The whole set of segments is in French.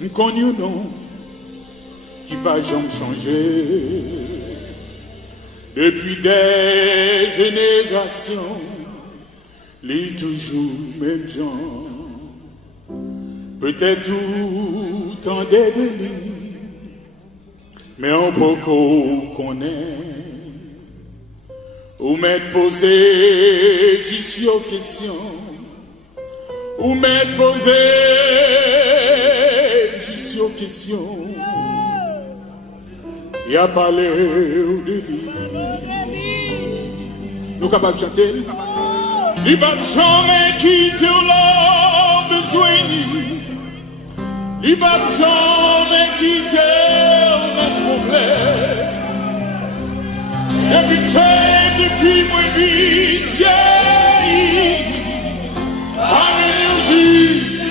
M'connu non qui pas jamais changé depuis des générations, les toujours même gens. Peut-être tout en des délits, mais on peut qu'on est. Ou m'être posé juste une question, ou m'être posé juste une question. Il a parlé au délit. Nous capables de chanter. Il va jamais quitter leur besoin. Il va jamais quitter nos problèmes. Depuis moi vite, avec juste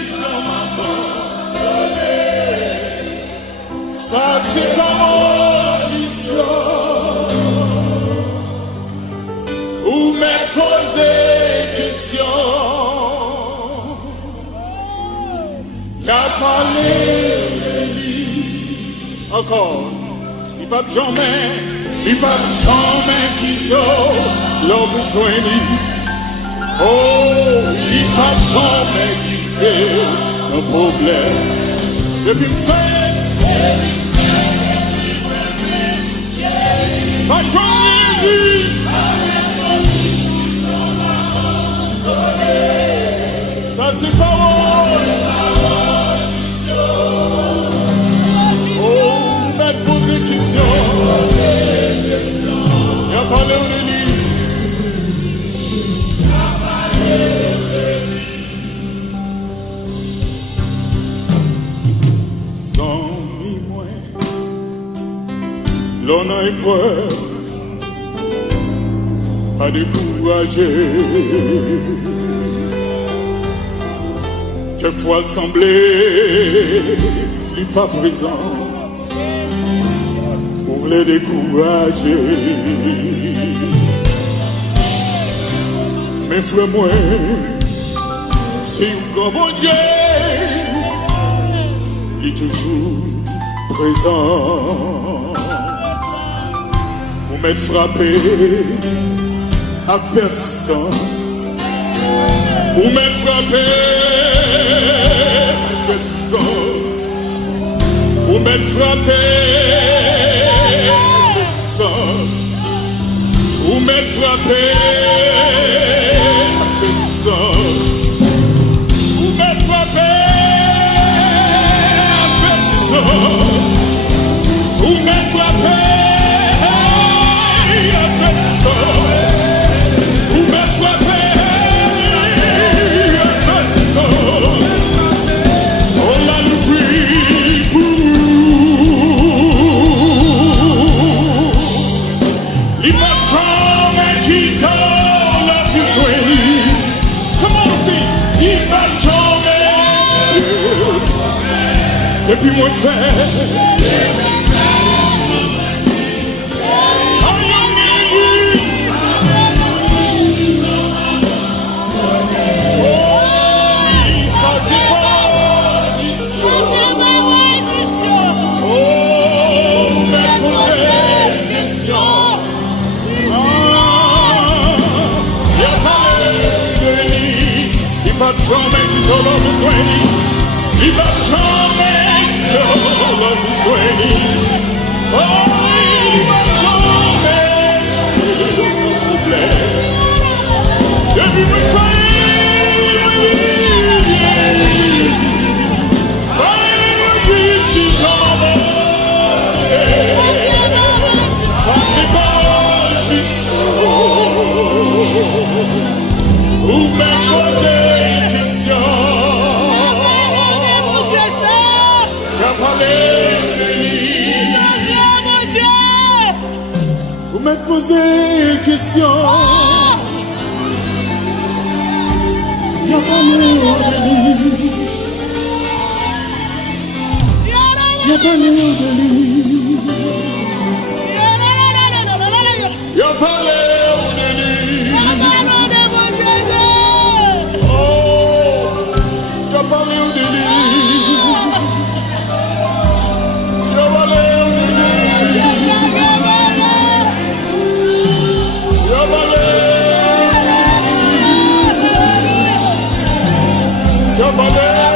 ça c'est pas mon juste ou me poser question qu'a parlé de lui encore il va jamais quitter l'homme besoin. Oh, il va jamais quitter nos problèmes. Depuis le fait, pas jamais ça c'est pas bon. Oh, me poser question. Il a parlé de lui. Sans mi-moi, l'on a épreuve, pas décourager. Quelquefois il semblait, il n'est pas présent. Vous voulez décourager. Mais frère moi, c'est un grand bon Dieu, il est toujours présent. Vous m'êtes frappé à persistance. Vous m'êtes frappé à persistance. Vous m'êtes frappé à persistance. Vous m'êtes frappé à persistance. Vous m'êtes frappé à persistance. Vous m'êtes frappé à persistance. Vous m'êtes frappé à persistance. On l'a pris pour il va jamais quitter la besoin. Come on, see. Il va jamais. Et puis moi c'est. Il va jamais quitter l'homme besoin. Il va jamais quitter l'homme besoin. Oh, il va jamais quitter l'homme problème. Et puis me ça c'est pas juste. Ou même poser question. Qu'a parlé de lui. Ou même poser question. Qu'a parlé de lui. Qu'a parlé de lui. Qu'a parlé de lui. Oh, qu'a parlé de lui. somebody.